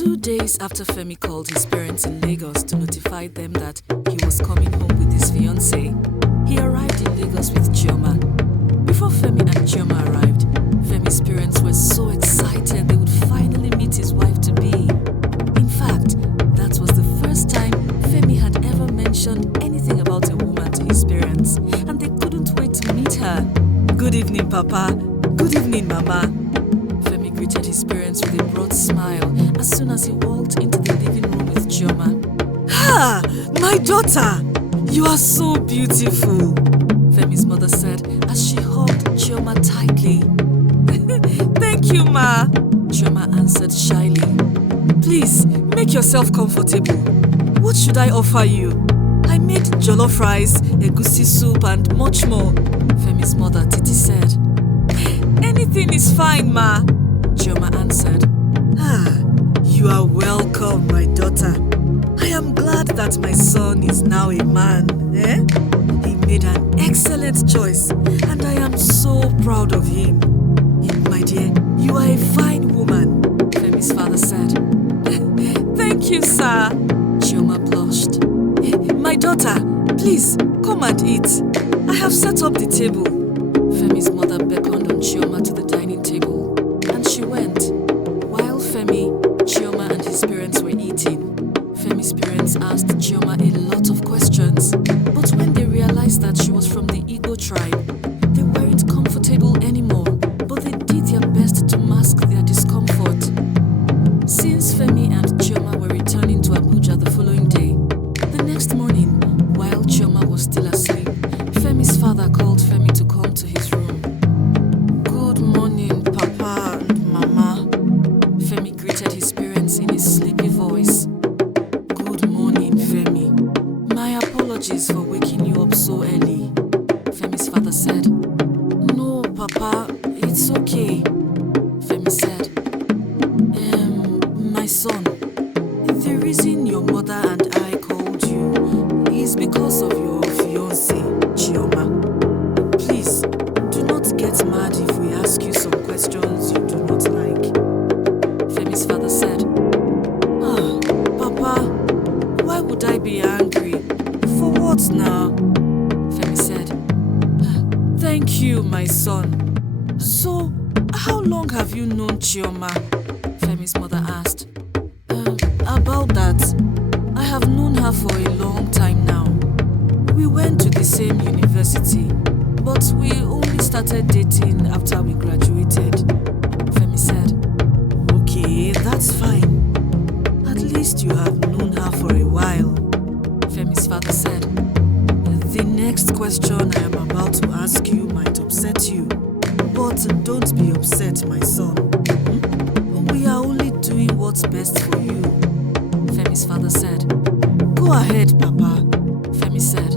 2 days after Femi called his parents in Lagos to notify them that he was coming home with his fiancée, he arrived in Lagos with Chioma. Before Femi and Chioma arrived, Femi's parents were so excited they would finally meet his wife-to-be. In fact, that was the first time Femi had ever mentioned anything about a woman to his parents, and they couldn't wait to meet her. "Good evening, Papa. Good evening, Mama." Femi greeted his parents with a broad smile as soon as he walked into the living room with Chioma. "Ah, my daughter! You are so beautiful," Femi's mother said as she hugged Chioma tightly. "Thank you, Ma," Chioma answered shyly. "Please, make yourself comfortable. What should I offer you? I made jollof rice, egusi soup and much more," Femi's mother Titi said. "Anything is fine, Ma," Chioma answered. "Ah, you are welcome, my daughter. I am glad that my son is now a man. He made an excellent choice, and I am so proud of him. My dear, you are a fine woman," Femi's father said. "Thank you, sir," Chioma blushed. "My daughter, please come and eat. I have set up the table." Femi's mother beckoned on Chioma to the dining table, and she went. While Femi, Chioma and his parents were eating, Femi's parents asked Chioma a lot of questions, but when they realized that she was from the Igbo tribe, they weren't comfortable anymore, but they did their best to mask their discomfort. Since Femi and Chioma were returning to Abuja the following day, the next morning, while Chioma was still asleep, Femi's father called Femi to come to his room. "Good morning, Papa and Mama," Femi greeted his parents in his sleepy voice. "Good morning, Femi. My apologies for waking you up so early," Femi's father said. "No, Papa, it's okay," Femi said. My son, the reason your mother and I called you is because of your fiancé, Chioma. Please, do not get mad if we ask you some questions you do not like," Femi's father said. "Ah, Papa, why would I be angry? For what now?" Femi said. "Thank you, my son. So, how long have you known Chioma?" Femi's mother asked. About that, I have known her for a long time now. We went to the same university, but we only started dating after we graduated," Femi said. "Okay, that's fine. At least you have known her for a while," Femi's father said. "The next question I am about to ask you might upset you, but don't be upset, my son. We are only doing what's best for you," Femi's father said. "Go ahead, Papa," Femi said.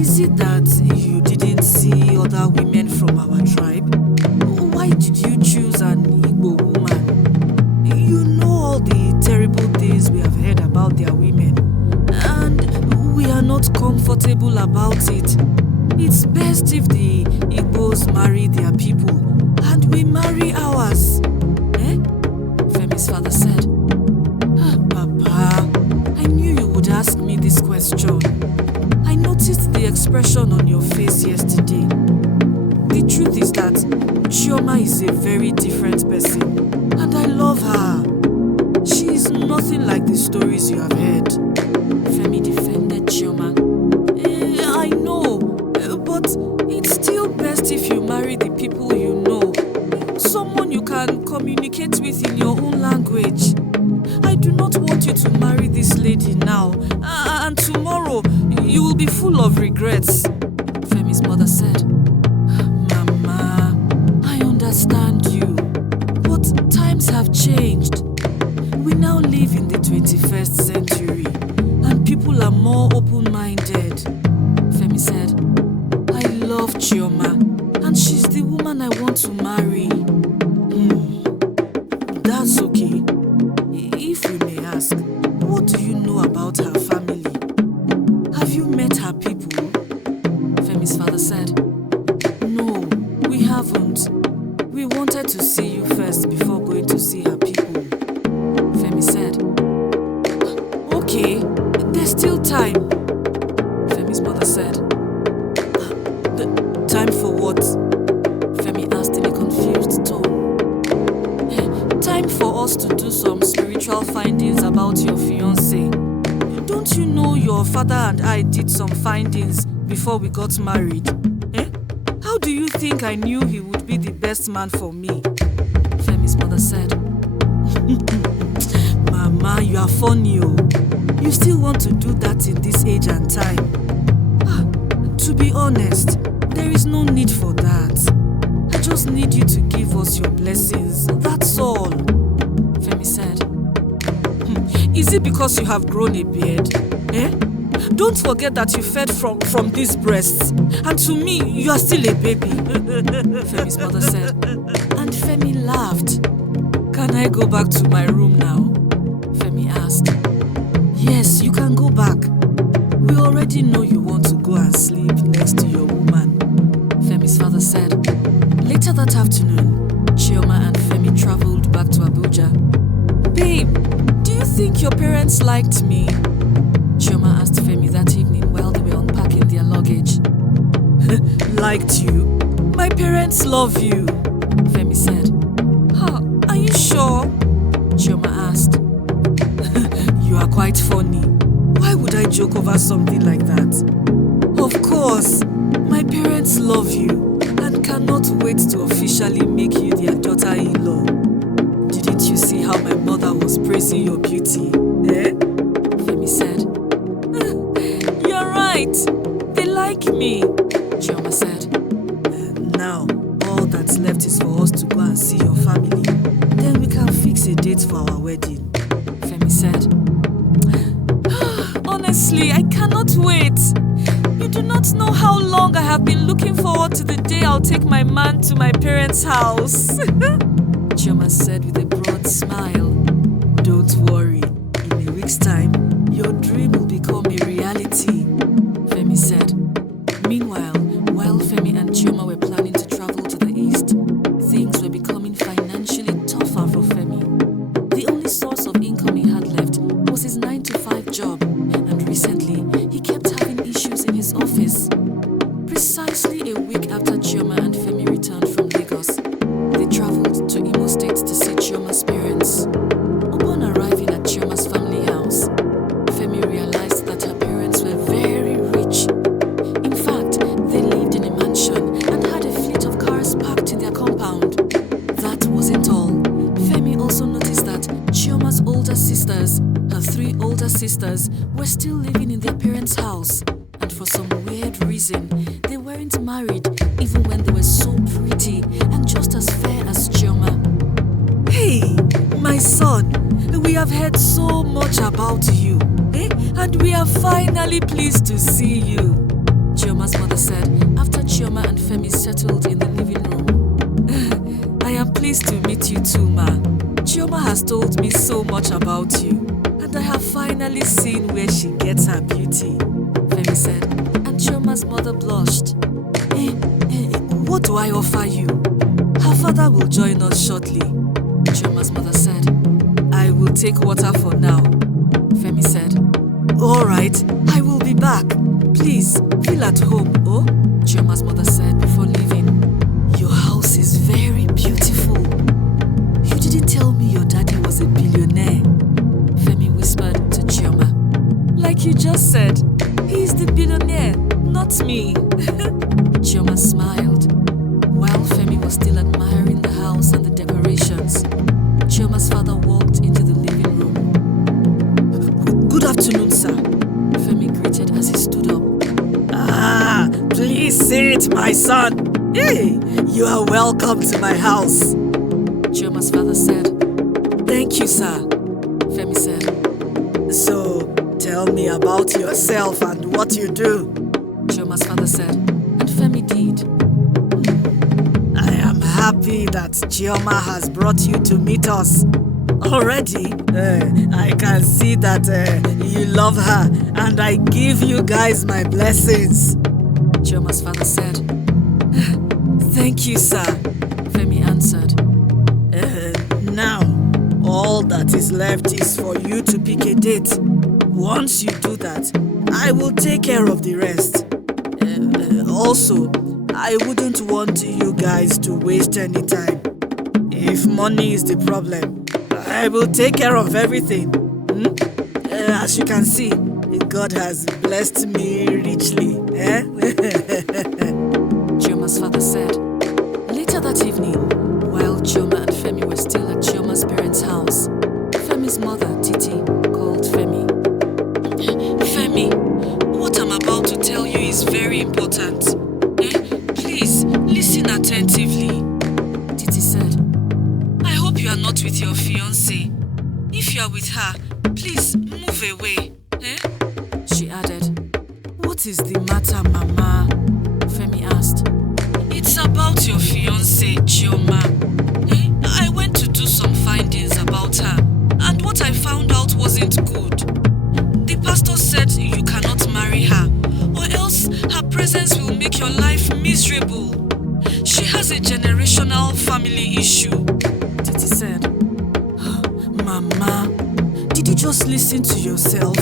"Is it that you didn't see other women from our tribe? Why did you choose an Igbo woman? You know all the terrible things we have heard about their women, and we are not comfortable about it. It's best if the Igbos marry their people, and we marry ours." Femi's father said. "Papa, I knew you would ask me this question. I noticed the expression on your face yesterday. The truth is that Chioma is a very different person, and I love her. She is nothing like the stories you have heard," Femi defended Chioma. "I know, but it's still best if you marry the people you know, someone you can communicate with in your own language. I do not want you to marry this lady now, and tomorrow you will be full of regrets," Femi's mother said. "Mama, I understand you, but times have changed. We now live in the 21st century, and people are more open-minded," Femi said. "I love Chioma, and she's the woman I want to marry." "That's okay. If we may ask, what do you know about her family? Have you met her people?" Femi's father said. "No, we haven't. We wanted to see you first before going to see her people," okay, there's still time, Femi's mother said. Time for what? Femi asked in a confused tone. Time for us to do some spiritual findings about your fiancé. Don't you know your father and I did some findings before we got married? How do you think I knew he would be the best man for me? Femi's mother said. Mama, you are funny. You still want to do that in this age and time. To be honest, there is no need for that. I just need you to give us your blessings, that's all, Femi said. Is it because you have grown a beard? Don't forget that you fed from these breasts. And to me, you are still a baby, Femi's mother said. And Femi laughed. Can I go back to my room now? Femi asked. Yes, you can go back. We already know you want to go and sleep next to your woman, Femi's father said. Later that afternoon, Chioma and Femi traveled back to Abuja. Babe, do you think your parents liked me? Chioma asked Femi that evening while they were unpacking their luggage. Liked you? My parents love you, Femi said. Are you sure? Chioma asked. You are quite funny. Why would I joke over something like that? Of course, my parents love you and cannot wait to officially make you their daughter-in-law. Didn't you see how my mother was praising your beauty? Femi said. You're right. They like me, Chioma said. Now, all that's left is for us to go and see your family. Then we can fix a date for our wedding, Femi said. Honestly, I cannot wait. You do not know how long I have been looking forward to the day I'll take my man to my parents' house, Chioma said with a broad smile. Don't worry, in a week's time, your dream will become a reality, Femi said. Meanwhile, while Femi and Chioma were planning to travel to the east, things were becoming financially tougher for Femi. The only source of income he had left was his 9-to-5 job, and recently he kept having issues in his office. Precisely a week after Chioma and Femi returned from Lagos, they traveled to Imo State to see Chioma's parents. Upon arriving at Chioma's family house, Femi realized that her parents were very rich. In fact, they lived in a mansion and had a fleet of cars parked in their compound. That wasn't all. Femi also noticed that Chioma's older sisters, her 3 older sisters, were still living in their parents' house. And for some weird reason, they weren't married even when they were so pretty and just as fair as Chioma. Hey, my son, we have heard so much about you, and we are finally pleased to see you, Chioma's mother said after Chioma and Femi settled in the living room. I am pleased to meet you too, ma. Chioma has told me so much about you, and I have finally seen where she gets her beauty, Femi said, and Chioma's mother blushed. What do I offer you? Her father will join us shortly, Chioma's mother said. I will take water for now, Femi said. All right, I will be back. Please, feel at home, oh? Chioma's mother said before leaving. Your house is very beautiful. You didn't tell me your daddy was a billionaire, Femi whispered to Chioma. Like you just said, he is the billionaire, not me. Chioma smiled. While Femi was still admiring the house and the decorations, Chioma's father walked into the living room. Good afternoon, sir, Femi greeted as he stood up. Please sit, my son. Hey, you are welcome to my house, Chioma's father said. Thank you, sir, Femi said. So, tell me about yourself and what you do, Chioma's father said, and Femi did. I am happy that Chioma has brought you to meet us. Already, I can see that you love her, and I give you guys my blessings, Chioma's father said. Thank you, sir, Femi answered. Now, all that is left is for you to pick a date. Once you do that, I will take care of the rest. Also, I wouldn't want you guys to waste any time. If money is the problem, I will take care of everything. As you can see, God has blessed me richly. Chioma's father said. Later that evening, while Chioma and Femi were still at Chioma's parents' house, Femi's mother, Titi, called Femi. Femi, what I'm about to tell you is very important. Please, listen attentively. Titi said. I hope you are not with your fiancé. If you are with her, please move away. She added. What is the matter, Mama? Femi asked. It's about your fiancé, Chioma. I went to do some findings about her, and what I found out wasn't good. The pastor said you cannot marry her, or else her presence will make your life miserable. She has a generational family issue. Titi said. Mama, did you just listen to yourself?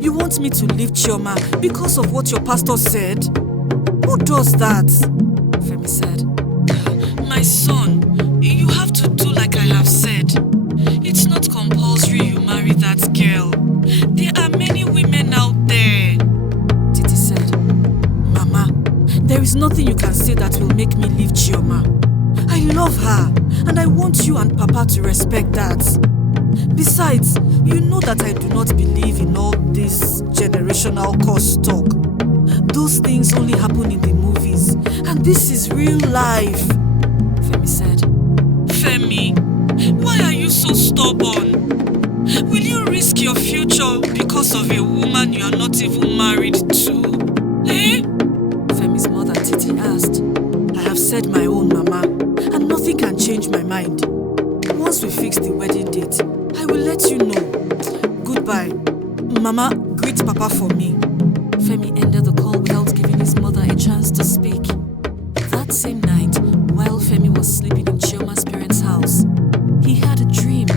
You want me to leave Chioma because of what your pastor said? Who does that? Femi said. My son, you have to do like I have said. It's not compulsory you marry that girl. There are many women out there. Titi said. Mama, there is nothing you can say that will make me leave Chioma. I love her, and I want you and Papa to respect that. Besides, you know that I do not believe in all this generational curse talk. Those things only happen in the movies, and this is real life. Femi said. Femi, why are you so stubborn? Will you risk your future because of a woman you are not even married to? Femi's mother, Titi, asked. I have said my own, Mama, and nothing can change my mind. Once we fix the wedding date, I will let you know. Goodbye. Mama, greet Papa for me. Femi ended the call without giving his mother a chance to speak. That same night, while Femi was sleeping in Chioma's parents' house, he had a dream,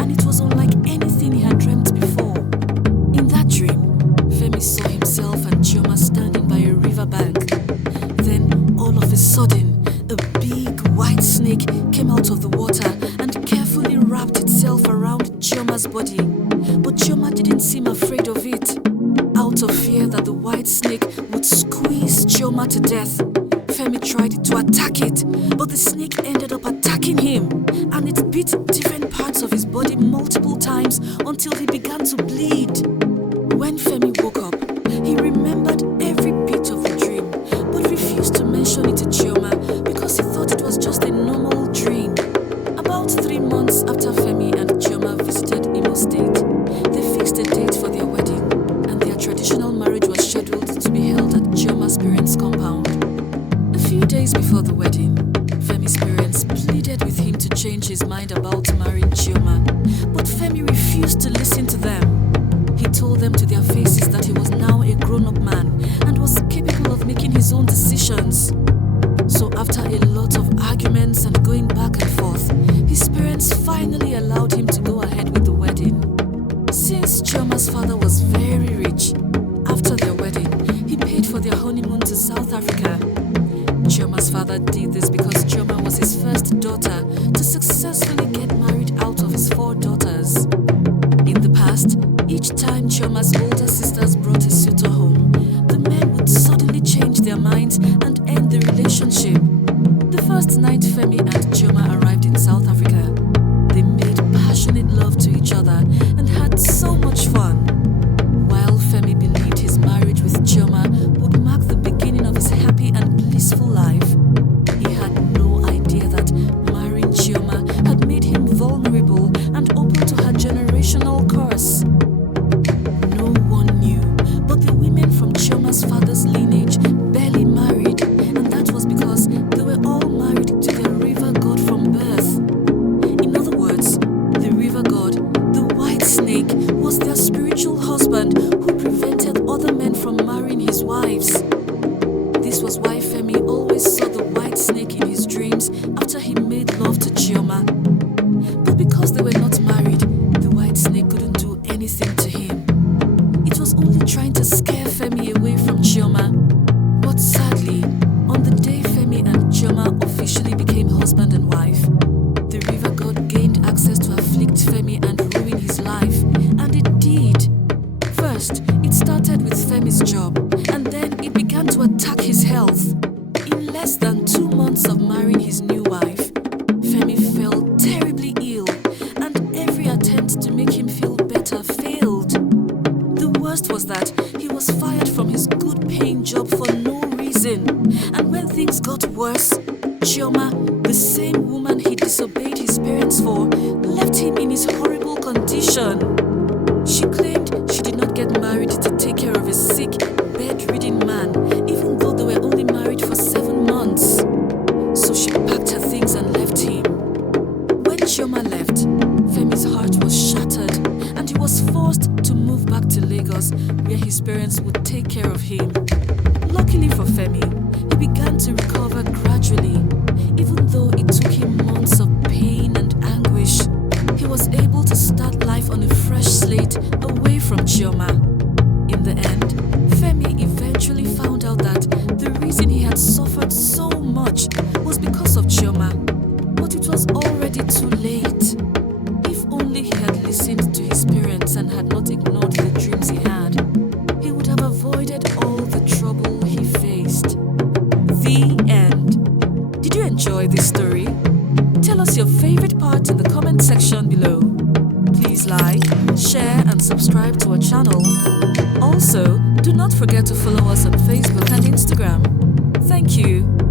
and it was unlike anything he had dreamt before. In that dream, Femi saw himself and Chioma standing by a riverbank. Then, all of a sudden, a big white snake came out of the water and carefully wrapped itself around Chioma's body. But Chioma didn't seem afraid of it. Out of fear that the white snake would squeeze Chioma to death, Femi tried to attack it, but the snake ended up attacking him, and it bit different parts of his body multiple times until he began to bleed. When Femi woke up, he remembered every bit of the dream, but refused to mention it to Chioma because he thought it was just a normal dream. About 3 months after Femi and Chioma visited Imo State, they fixed a date for their wedding, and their traditional marriage was scheduled to be held at Chioma's parents' compound. A few days before the wedding, Femi's parents pleaded with him to change his mind about marrying Chioma, but Femi refused to listen to them. He told them to their faces that he was now a grown-up man and was capable of making his own decisions. So after a lot of arguments and going back and forth, his parents finally allowed him to go ahead with the wedding. Since Chioma's father was very rich, after their wedding, he paid for their honeymoon to South Africa. Chioma's father did this because Chioma was his first daughter to successfully get married out of his 4 daughters. In the past, each time Chioma's older sisters brought a suitor home, the men would suddenly change their minds and end the relationship. The first night Femi and Chioma arrived in South Africa, they made passionate love to each other and had so much fun. While Femi believed his marriage with Chioma would mark the beginning of his happy and blissful life, he had no idea that marrying Chioma had made him vulnerable and open to her generational curse. No one knew, but the women from Chioma's father's lineage barely married, and that was because they were all married to the river god from birth. In other words, the river god, the white snake, was their spiritual husband who prevented other men from marrying his wives. This was why Femi always saw the white snake in his dreams after he made love to Chioma. But because they were not married, the white snake couldn't do anything to him. months of marrying his new wife, Femi fell terribly ill, and every attempt to make him feel better failed. The worst was that he was fired from his good-paying job for no reason, and when things got worse, Chioma, the same woman he disobeyed his parents for, left him in his horrible condition. She claimed she did not get married to take care of a sick, bedridden man, even though they were only married for 7 months. So she packed her things and left him. When Chioma left, Femi's heart was shattered, and he was forced to move back to Lagos, where his parents would take care of him. Luckily for Femi, he began to recover gradually. Even though it took him months of pain and anguish, he was able to start life on a fresh slate away from Chioma. In the end, Femi eventually found out that the reason he had suffered so much was because of Chioma. But it was already too late. If only he had listened to his parents and had not ignored the dreams he had, he would have avoided all the trouble he faced. The end. Did you enjoy this story? Tell us your favorite part in the comment section below. Please like, share and subscribe to our channel. Also, do not forget to follow us on Facebook and Instagram. Thank you.